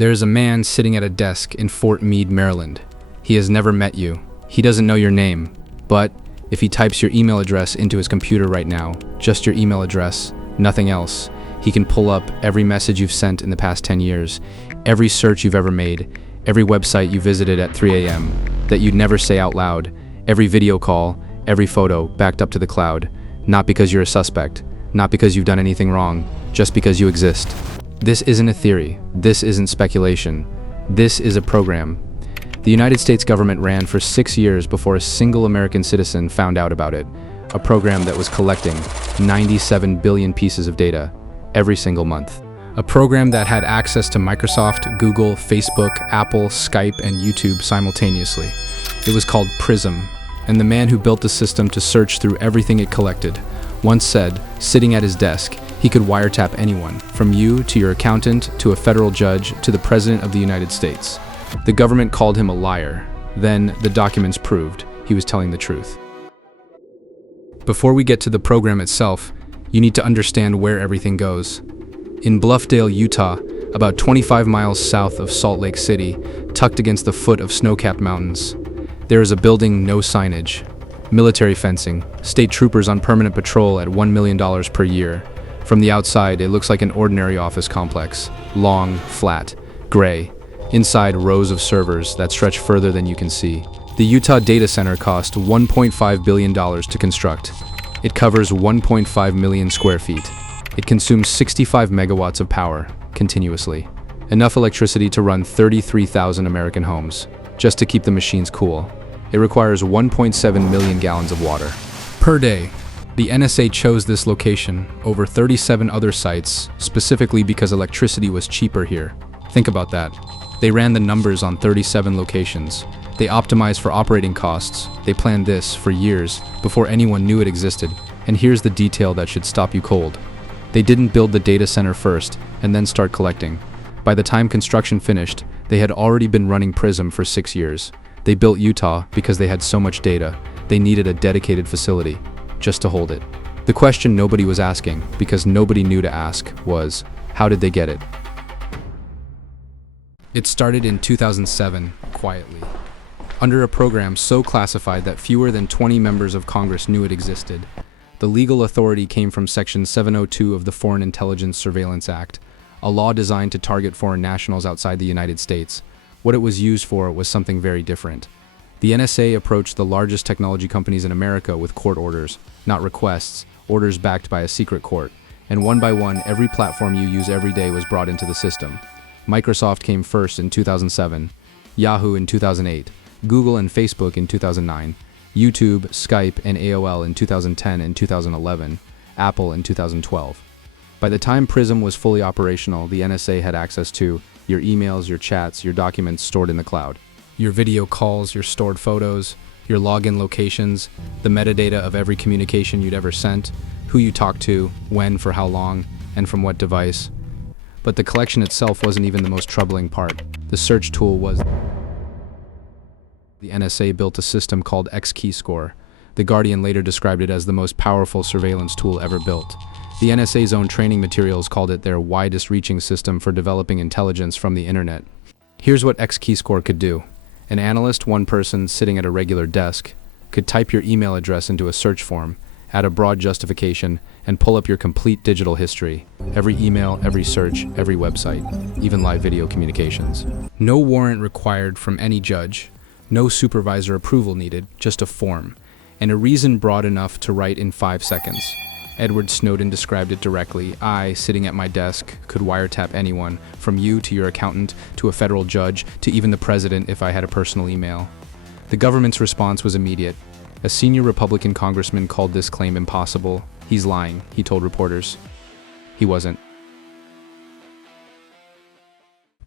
There is a man sitting at a desk in Fort Meade, Maryland. He has never met you. He doesn't know your name. But if he types your email address into his computer right now, just your email address, nothing else, he can pull up every message you've sent in the past 10 years, every search you've ever made, every website you visited at 3 a.m. that you'd never say out loud, every video call, every photo backed up to the cloud, not because you're a suspect, not because you've done anything wrong, just because you exist. This isn't a theory. This isn't speculation. This is a program. The United States government ran for 6 years before a single American citizen found out about it. A program that was collecting 97 billion pieces of data every single month. A program that had access to Microsoft, Google, Facebook, Apple, Skype, and YouTube simultaneously. It was called PRISM, and the man who built the system to search through everything it collected once said, sitting at his desk, he could wiretap anyone, from you to your accountant to a federal judge to the President of the United States. The government called him a liar. Then the documents proved he was telling the truth. Before we get to the program itself, you need to understand where everything goes. In Bluffdale, Utah, about 25 miles south of Salt Lake City, tucked against the foot of snow-capped mountains, there is a building, no signage, military fencing, state troopers on permanent patrol at $1 million per year. From the outside, it looks like an ordinary office complex, long, flat, gray. Inside, rows of servers that stretch further than you can see. The Utah data center cost $1.5 billion to construct. It covers 1.5 million square feet. It consumes 65 megawatts of power, continuously. Enough electricity to run 33,000 American homes, just to keep the machines cool. It requires 1.7 million gallons of water per day. The NSA chose this location over 37 other sites specifically because electricity was cheaper here. Think about that. They ran the numbers on 37 locations. They optimized for operating costs. They planned this for years before anyone knew it existed. And here's the detail that should stop you cold. They didn't build the data center first and then start collecting. By the time construction finished, they had already been running PRISM for 6 years. They built Utah because they had so much data. They needed a dedicated facility just to hold it. The question nobody was asking, because nobody knew to ask, was, how did they get it? It started in 2007, quietly, under a program so classified that fewer than 20 members of Congress knew it existed. The legal authority came from Section 702 of the Foreign Intelligence Surveillance Act, a law designed to target foreign nationals outside the United States. What it was used for was something very different. The NSA approached the largest technology companies in America with court orders, not requests, orders backed by a secret court. And one by one, every platform you use every day was brought into the system. Microsoft came first in 2007, Yahoo in 2008, Google and Facebook in 2009, YouTube, Skype, and AOL in 2010 and 2011, Apple in 2012. By the time PRISM was fully operational, the NSA had access to your emails, your chats, your documents stored in the cloud, your video calls, your stored photos, your login locations, the metadata of every communication you'd ever sent, who you talked to, when, for how long, and from what device. But the collection itself wasn't even the most troubling part. The search tool was. The NSA built a system called X-Keyscore. The Guardian later described it as the most powerful surveillance tool ever built. The NSA's own training materials called it their widest-reaching system for developing intelligence from the internet. Here's what X-Keyscore could do. An analyst, one person sitting at a regular desk, could type your email address into a search form, add a broad justification, and pull up your complete digital history. Every email, every search, every website, even live video communications. No warrant required from any judge, no supervisor approval needed, just a form, and a reason broad enough to write in 5 seconds. Edward Snowden described it directly. I, sitting at my desk, could wiretap anyone, from you to your accountant, to a federal judge, to even the president if I had a personal email. The government's response was immediate. A senior Republican congressman called this claim impossible. He's lying, he told reporters. He wasn't.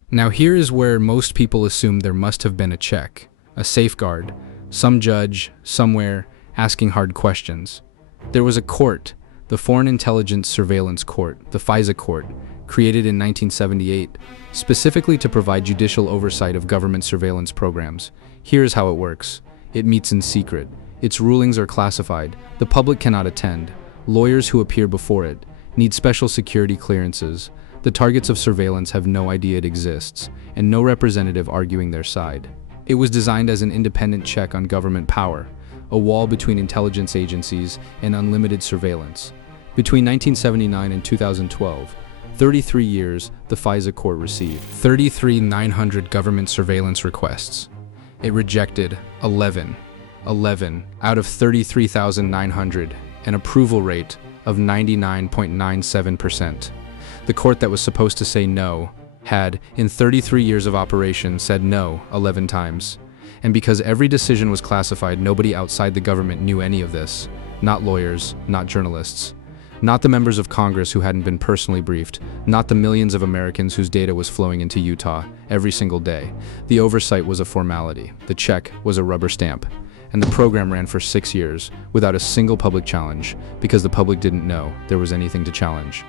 Now here is where most people assume there must have been a check, a safeguard, some judge, somewhere, asking hard questions. There was a court, the Foreign Intelligence Surveillance Court, the FISA court, created in 1978, specifically to provide judicial oversight of government surveillance programs. Here's how it works. It meets in secret. Its rulings are classified. The public cannot attend. Lawyers who appear before it need special security clearances. The targets of surveillance have no idea it exists, and no representative arguing their side. It was designed as an independent check on government power, a wall between intelligence agencies and unlimited surveillance. Between 1979 and 2012, 33 years, the FISA court received 33,900 government surveillance requests. It rejected 11 out of 33,900, an approval rate of 99.97%. The court that was supposed to say no had, in 33 years of operation, said no 11 times. And because every decision was classified, nobody outside the government knew any of this. Not lawyers, not journalists, not the members of Congress who hadn't been personally briefed, not the millions of Americans whose data was flowing into Utah every single day. The oversight was a formality. The check was a rubber stamp. And the program ran for 6 years without a single public challenge because the public didn't know there was anything to challenge.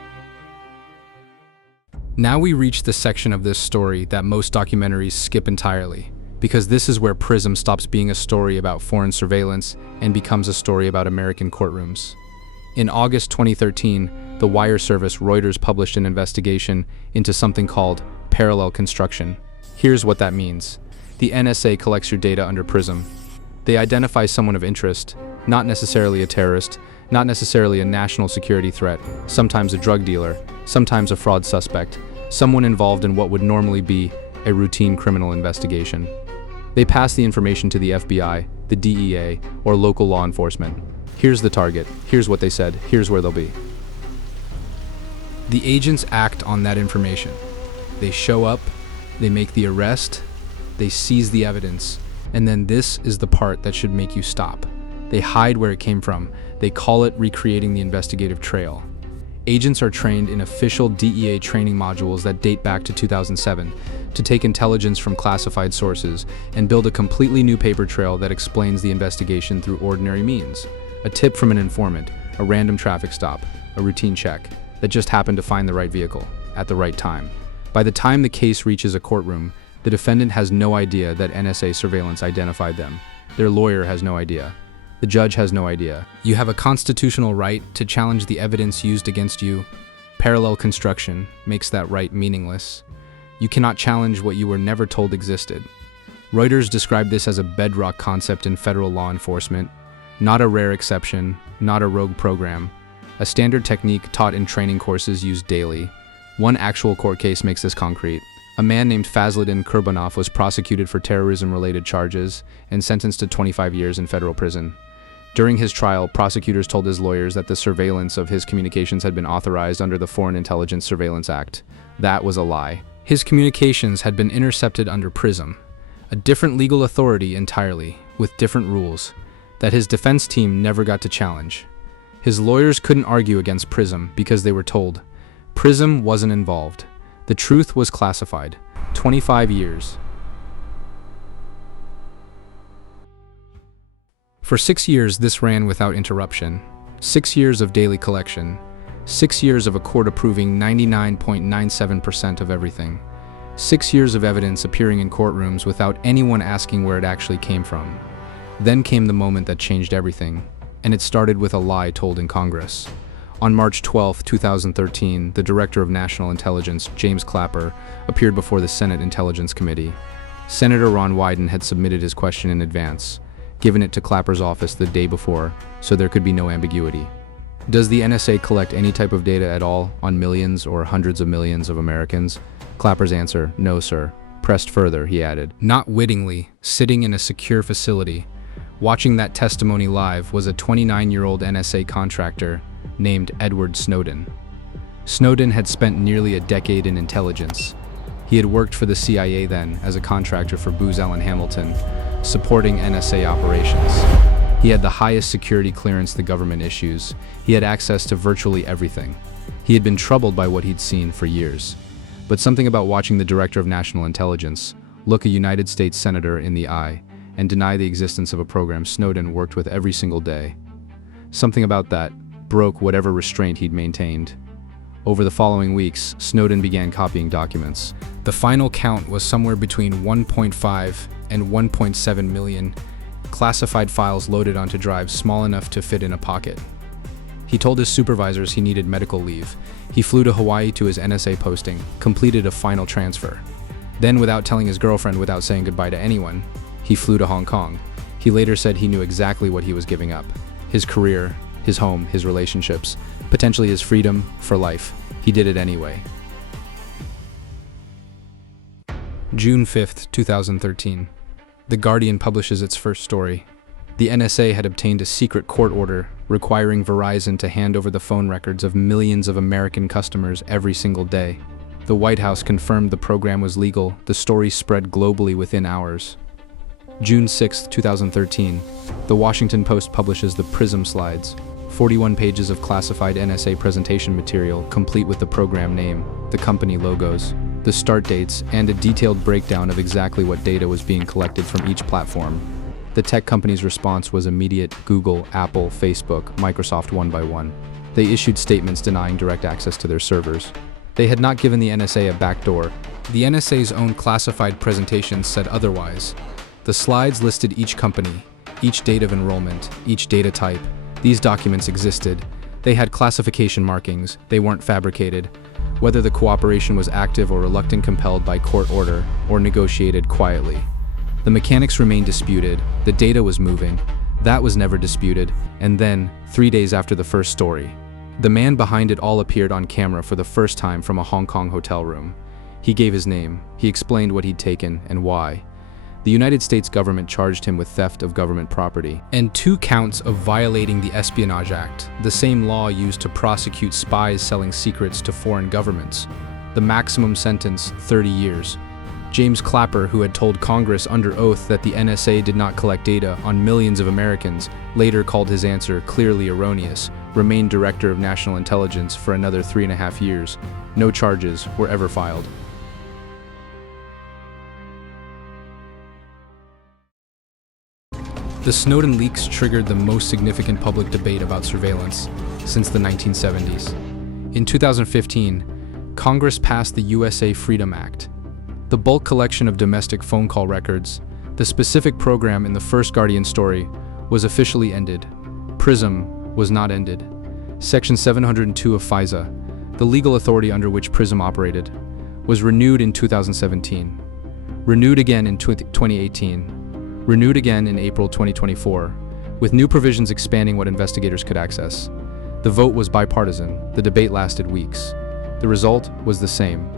Now we reach the section of this story that most documentaries skip entirely, because this is where PRISM stops being a story about foreign surveillance and becomes a story about American courtrooms. In August 2013, the wire service Reuters published an investigation into something called parallel construction. Here's what that means. The NSA collects your data under PRISM. They identify someone of interest, not necessarily a terrorist, not necessarily a national security threat, sometimes a drug dealer, sometimes a fraud suspect, someone involved in what would normally be a routine criminal investigation. They pass the information to the FBI, the DEA, or local law enforcement. Here's the target, here's what they said, here's where they'll be. The agents act on that information. They show up, they make the arrest, they seize the evidence, and then this is the part that should make you stop. They hide where it came from. They call it recreating the investigative trail. Agents are trained in official DEA training modules that date back to 2007 to take intelligence from classified sources and build a completely new paper trail that explains the investigation through ordinary means. A tip from an informant, a random traffic stop, a routine check that just happened to find the right vehicle at the right time. By the time the case reaches a courtroom, the defendant has no idea that NSA surveillance identified them. Their lawyer has no idea. The judge has no idea. You have a constitutional right to challenge the evidence used against you. Parallel construction makes that right meaningless. You cannot challenge what you were never told existed. Reuters described this as a bedrock concept in federal law enforcement, not a rare exception, not a rogue program, a standard technique taught in training courses used daily. One actual court case makes this concrete. A man named Fazlidin Kurbanov was prosecuted for terrorism-related charges and sentenced to 25 years in federal prison. During his trial, prosecutors told his lawyers that the surveillance of his communications had been authorized under the Foreign Intelligence Surveillance Act. That was a lie. His communications had been intercepted under PRISM, a different legal authority entirely, with different rules, that his defense team never got to challenge. His lawyers couldn't argue against PRISM because they were told PRISM wasn't involved. The truth was classified. 25 years. For 6 years, this ran without interruption. 6 years of daily collection. 6 years of a court approving 99.97% of everything. 6 years of evidence appearing in courtrooms without anyone asking where it actually came from. Then came the moment that changed everything, and it started with a lie told in Congress. On March 12, 2013, the Director of National Intelligence, James Clapper, appeared before the Senate Intelligence Committee. Senator Ron Wyden had submitted his question in advance, given it to Clapper's office the day before, so there could be no ambiguity. Does the NSA collect any type of data at all on millions or hundreds of millions of Americans? Clapper's answer, no, sir. Pressed further, he added. Not wittingly, sitting in a secure facility, watching that testimony live was a 29-year-old NSA contractor named Edward Snowden. Snowden had spent nearly a decade in intelligence. He had worked for the CIA then as a contractor for Booz Allen Hamilton, supporting NSA operations. He had the highest security clearance the government issues. He had access to virtually everything. He had been troubled by what he'd seen for years. But something about watching the Director of National Intelligence look a United States Senator in the eye and deny the existence of a program Snowden worked with every single day. Something about that broke whatever restraint he'd maintained. Over the following weeks, Snowden began copying documents. The final count was somewhere between 1.5 and 1.7 million classified files loaded onto drives small enough to fit in a pocket. He told his supervisors he needed medical leave. He flew to Hawaii to his NSA posting, completed a final transfer. Then, without telling his girlfriend, without saying goodbye to anyone, he flew to Hong Kong. He later said he knew exactly what he was giving up. His career, his home, his relationships, potentially his freedom for life. He did it anyway. June 5th, 2013. The Guardian publishes its first story. The NSA had obtained a secret court order requiring Verizon to hand over the phone records of millions of American customers every single day. The White House confirmed the program was legal. The story spread globally within hours. June 6, 2013. The Washington Post publishes the PRISM slides, 41 pages of classified NSA presentation material, complete with the program name, the company logos, the start dates, and a detailed breakdown of exactly what data was being collected from each platform. The tech company's response was immediate: Google, Apple, Facebook, Microsoft one by one. They issued statements denying direct access to their servers. They had not given the NSA a backdoor. The NSA's own classified presentations said otherwise. The slides listed each company, each date of enrollment, each data type. These documents existed. They had classification markings. They weren't fabricated. Whether the cooperation was active or reluctant, compelled by court order, or negotiated quietly. The mechanics remained disputed. The data was moving. That was never disputed. And then, 3 days after the first story, the man behind it all appeared on camera for the first time from a Hong Kong hotel room. He gave his name. He explained what he'd taken and why. The United States government charged him with theft of government property and 2 counts of violating the Espionage Act, the same law used to prosecute spies selling secrets to foreign governments. The maximum sentence, 30 years. James Clapper, who had told Congress under oath that the NSA did not collect data on millions of Americans, later called his answer clearly erroneous, remained Director of National Intelligence for another 3.5 years. No charges were ever filed. The Snowden leaks triggered the most significant public debate about surveillance since the 1970s. In 2015, Congress passed the USA Freedom Act. The bulk collection of domestic phone call records, the specific program in the first Guardian story, was officially ended. PRISM was not ended. Section 702 of FISA, the legal authority under which PRISM operated, was renewed in 2017, renewed again in 2018, renewed again in April 2024, with new provisions expanding what investigators could access. The vote was bipartisan. The debate lasted weeks. The result was the same.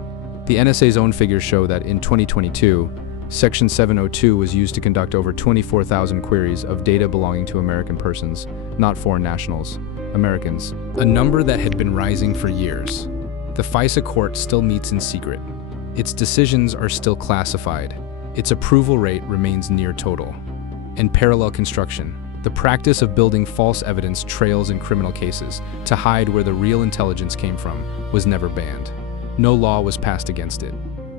The NSA's own figures show that in 2022, Section 702 was used to conduct over 24,000 queries of data belonging to American persons, not foreign nationals, Americans, a number that had been rising for years. The FISA court still meets in secret. Its decisions are still classified. Its approval rate remains near total. And parallel construction, the practice of building false evidence trails in criminal cases to hide where the real intelligence came from, was never banned. No law was passed against it.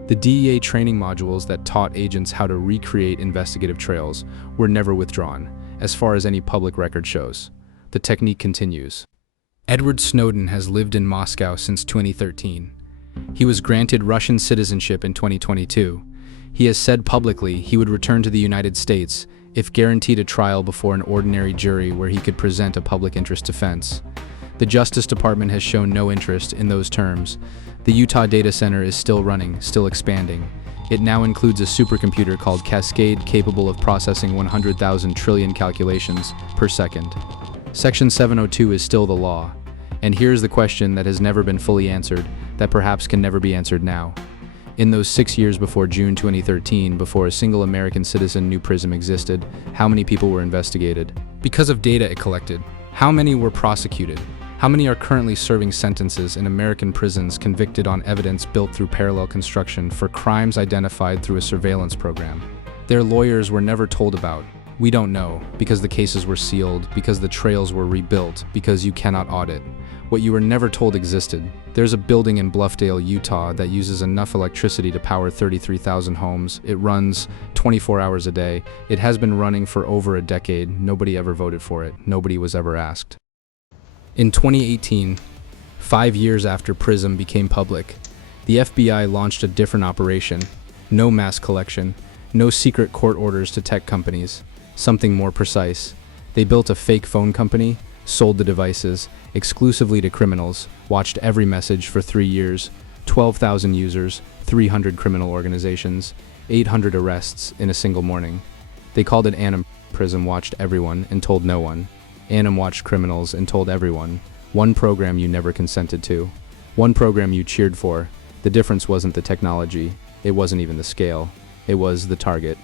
The DEA training modules that taught agents how to recreate investigative trails were never withdrawn, as far as any public record shows. The technique continues. Edward Snowden has lived in Moscow since 2013. He was granted Russian citizenship in 2022. He has said publicly he would return to the United States if guaranteed a trial before an ordinary jury where he could present a public interest defense. The Justice Department has shown no interest in those terms. The Utah data center is still running, still expanding. It now includes a supercomputer called Cascade, capable of processing 100,000 trillion calculations per second. Section 702 is still the law. And here's the question that has never been fully answered, that perhaps can never be answered now. In those 6 years before June 2013, before a single American citizen knew PRISM existed, how many people were investigated? Because of data it collected, how many were prosecuted? How many are currently serving sentences in American prisons convicted on evidence built through parallel construction for crimes identified through a surveillance program? Their lawyers were never told about. We don't know, because the cases were sealed, because the trails were rebuilt, because you cannot audit. What you were never told existed. There's a building in Bluffdale, Utah that uses enough electricity to power 33,000 homes. It runs 24 hours a day. It has been running for over a decade. Nobody ever voted for it. Nobody was ever asked. In 2018, 5 years after PRISM became public, the FBI launched a different operation. No mass collection, no secret court orders to tech companies, something more precise. They built a fake phone company, sold the devices exclusively to criminals, watched every message for 3 years, 12,000 users, 300 criminal organizations, 800 arrests in a single morning. They called it ANØM. PRISM watched everyone and told no one. ANØM watched criminals and told everyone. One program you never consented to. One program you cheered for. The difference wasn't the technology. It wasn't even the scale. It was the target.